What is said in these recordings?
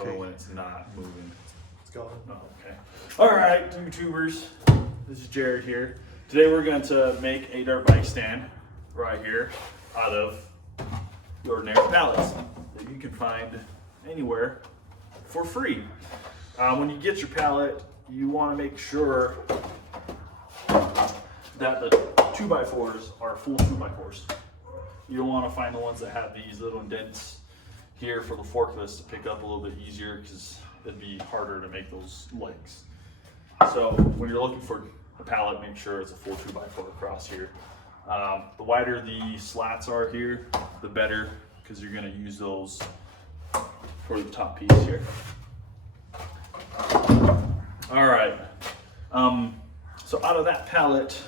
total when it's not moving. It's going. Oh, okay. All right, YouTubers. This is Jared here. Today we're going to make a dirt bike stand right here out of the ordinary pallets that you can find anywhere for free. When you get your pallet, you want to make sure that the 2x4s are full 2x4s. You don't want to find the ones that have these little indents here for the forklifts to pick up a little bit easier, because it'd be harder to make those legs. So when you're looking for a pallet, make sure it's a full 2x4 across here. The wider the slats are here, the better, because you're going to use those for the top piece here. All right. So out of that pallet,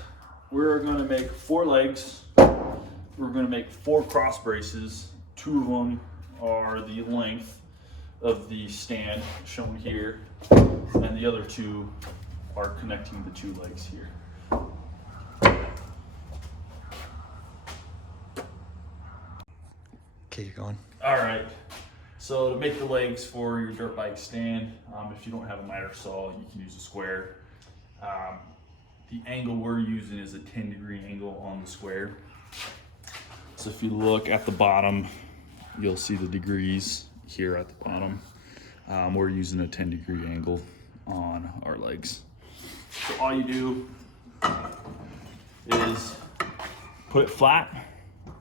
we're going to make 4 legs. We're going to make 4 cross braces. 2 of them are the length of the stand shown here, and the other 2 are connecting the 2 legs here. Okay, you're going. All right. So to make the legs for your dirt bike stand, if you don't have a miter saw, you can use a square. The angle we're using is a 10-degree angle on the square. So if you look at the bottom, you'll see the degrees here at the bottom. We're using a 10-degree angle on our legs. So all you do is put it flat,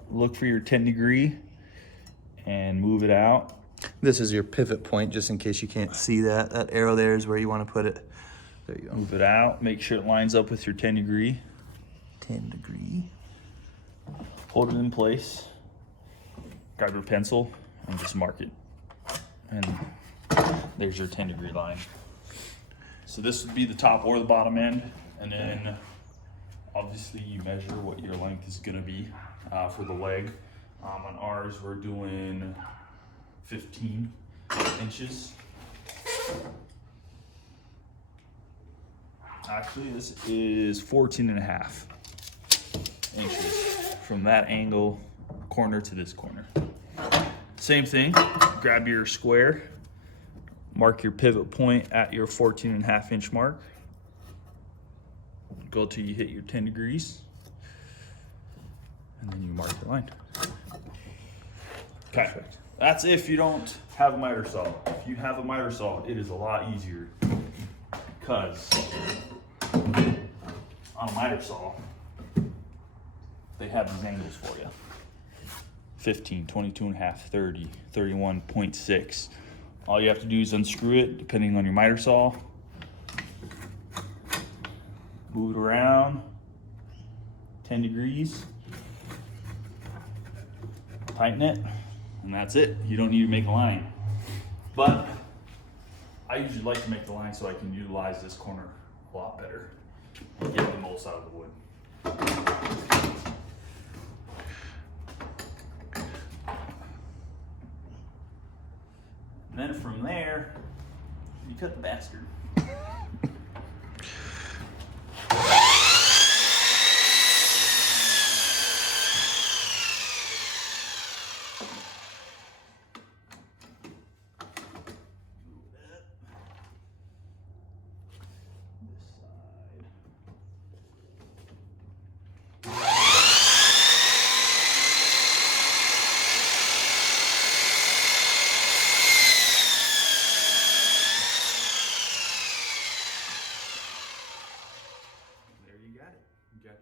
look for your 10-degree, and move it out. This is your pivot point, just in case you can't see that. That arrow there is where you want to put it. There you go. Move it out, make sure it lines up with your 10-degree. 10-degree. Hold it in place. Grab your pencil and just mark it. And there's your 10-degree line. So this would be the top or the bottom end. And then obviously you measure what your length is gonna be for the leg. On ours, we're doing 15 inches. Actually, this is 14.5 inches from that angle, corner to this corner. Same thing, grab your square, mark your pivot point at your 14.5 inch mark. Go till you hit your 10 degrees, and then you mark your line. Okay, that's if you don't have a miter saw. If you have a miter saw, it is a lot easier, because on a miter saw, they have these angles for you. 15, 22.5, 30, 31.6. All you have to do is unscrew it, depending on your miter saw. Move it around 10 degrees. Tighten it, and that's it. You don't need to make a line. But I usually like to make the line so I can utilize this corner a lot better and get the most out of the wood. And then from there, you cut the bastard.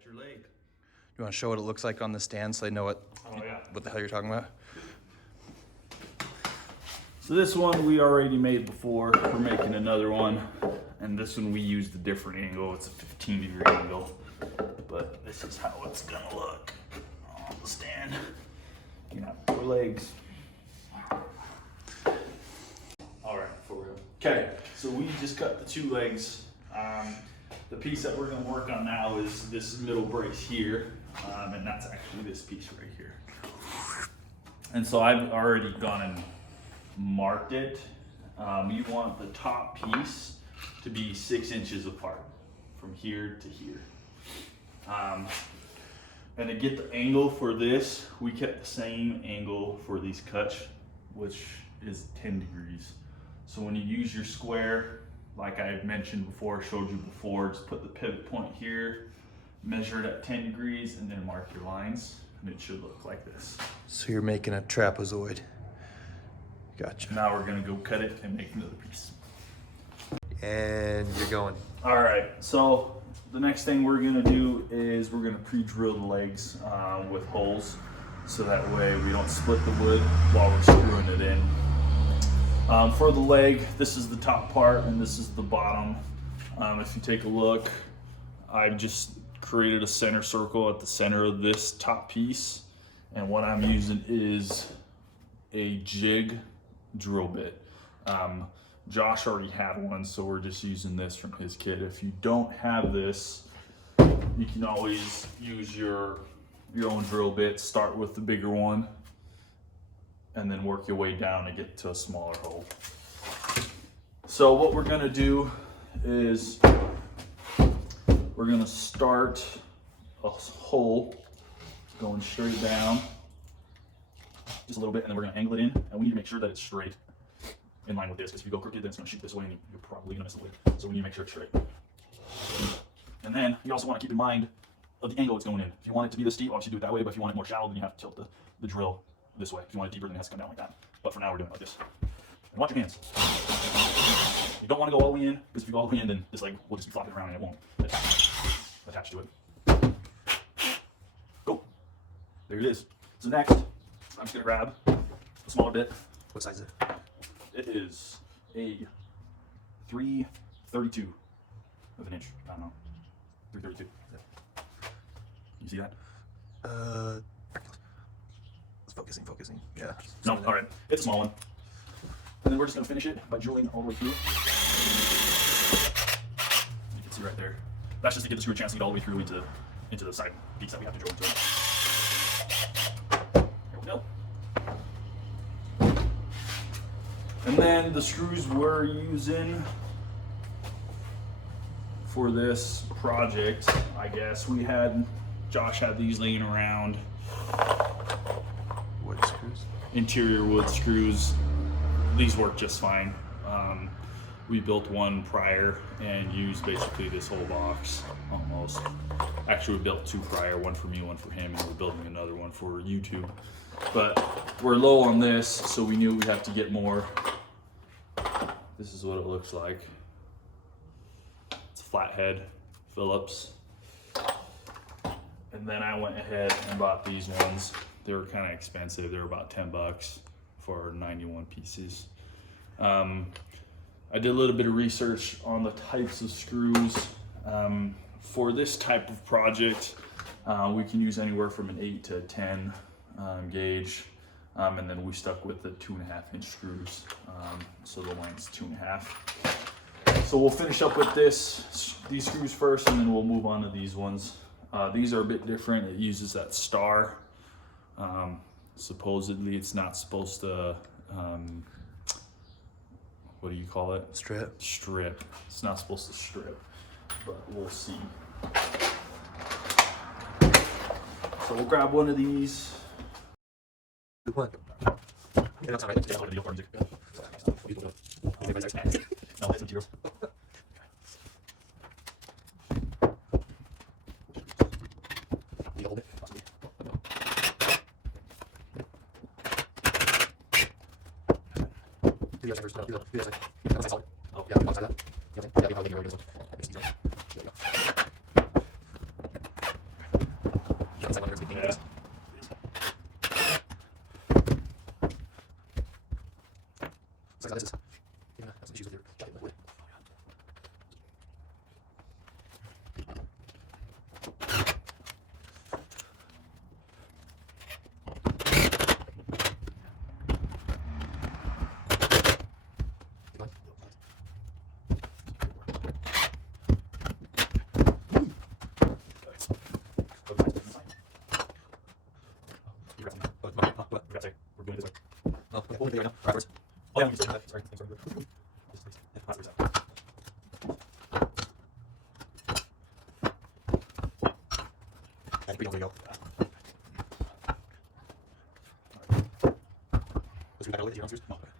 Your leg. You want to show what it looks like on the stand so they know what the hell you're talking about? So this one we already made before. We're making another one, and this one we used a different angle. It's a 15-degree angle, but this is how it's gonna look on the stand. You got 4 legs. All right, for real. Okay, so we just cut the 2 legs. The piece that we're going to work on now is this middle brace here, and that's actually this piece right here. And so I've already gone and marked it. You want the top piece to be 6 inches apart from here to here. And to get the angle for this, we kept the same angle for these cuts, which is 10 degrees. So when you use your square, like I mentioned before, showed you before, just put the pivot point here, measure it at 10 degrees, and then mark your lines, and it should look like this. So you're making a trapezoid. Gotcha. Now we're gonna go cut it and make another piece. And you're going. All right, so the next thing we're gonna do is we're gonna pre-drill the legs with holes, so that way we don't split the wood while we're screwing it in. For the leg, this is the top part and this is the bottom. If you take a look, I've just created a center circle at the center of this top piece, and what I'm using is a jig drill bit. Josh already had one, so we're just using this from his kit. If you don't have this, you can always use your own drill bit. Start with the bigger one and then work your way down to get to a smaller hole. So what we're gonna do is we're gonna start a hole going straight down just a little bit, and then we're gonna angle it in, and we need to make sure that it's straight in line with this, because if you go crooked, then it's gonna shoot this way and you're probably gonna miss the wood. So we need to make sure it's straight. And then you also want to keep in mind of the angle it's going in. If you want it to be this steep, obviously do it that way, but if you want it more shallow, then you have to tilt the drill this way. If you want it deeper, then it has to come down like that. But for now, we're doing it like this. And watch your hands. You don't want to go all the way in, because if you go all the way in, then this leg will just be flopping around and it won't attach to it. Go. There it is. So next, I'm just gonna grab a smaller bit. What size is it? It is a 3/32 of an inch. I don't know. 3/32. You see that? It's focusing. Yeah. No, all right. It's a small one. And then we're just gonna finish it by drilling all the way through. You can see right there. That's just to give the screw a chance to get all the way through into the side piece that we have to drill into. Here we go. And then the screws we're using for this project, I guess Josh had these laying around. Wood screws. Interior wood screws. These work just fine. We built one prior and used basically this whole box almost. Actually, we built two prior, one for me, one for him, and we're building another one for YouTube. But we're low on this, so we knew we'd have to get more. This is what it looks like. It's a flathead Phillips. And then I went ahead and bought these ones. They were kind of expensive. They were about 10 bucks for 91 pieces. I did a little bit of research on the types of screws. For this type of project, we can use anywhere from an 8 to a 10 gauge. And then we stuck with the 2.5-inch screws. So the length's 2.5. So we'll finish up with these screws first, and then we'll move on to these ones. These are a bit different. It uses that star. Supposedly it's not supposed to, what do you call it? Strip. Strip. It's not supposed to strip, but we'll see. So we'll grab one of these. Good one. No, it's materials. Hold it. Oh, yeah, outside that. Yeah, you probably need to yeah. So this is, yeah, have some issues with your jacket wood. We're doing this way. Oh, okay, we'll do it right now. Backwards. Oh, yeah, sorry. Sorry. And we don't really go. Let's do that early. Do you want screws? No. Okay.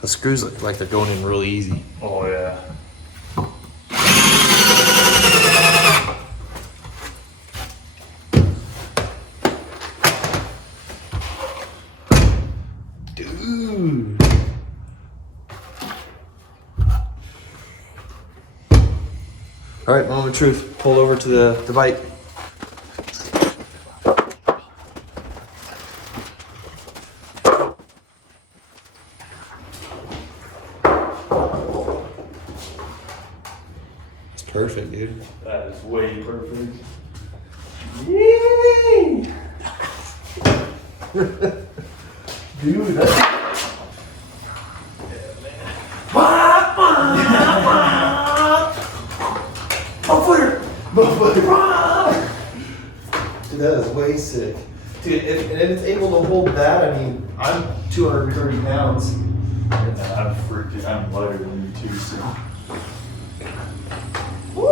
The screws look like they're going in really easy. Oh yeah. Dude. All right, moment of truth. Pull over to the bike. It's perfect, dude. That is way perfect. Yay! Dude, that's... Dude, that is way sick. Dude, if it's able to hold that, I mean, I'm 230 pounds. Yeah, I'm lighter than you too, so. Woo!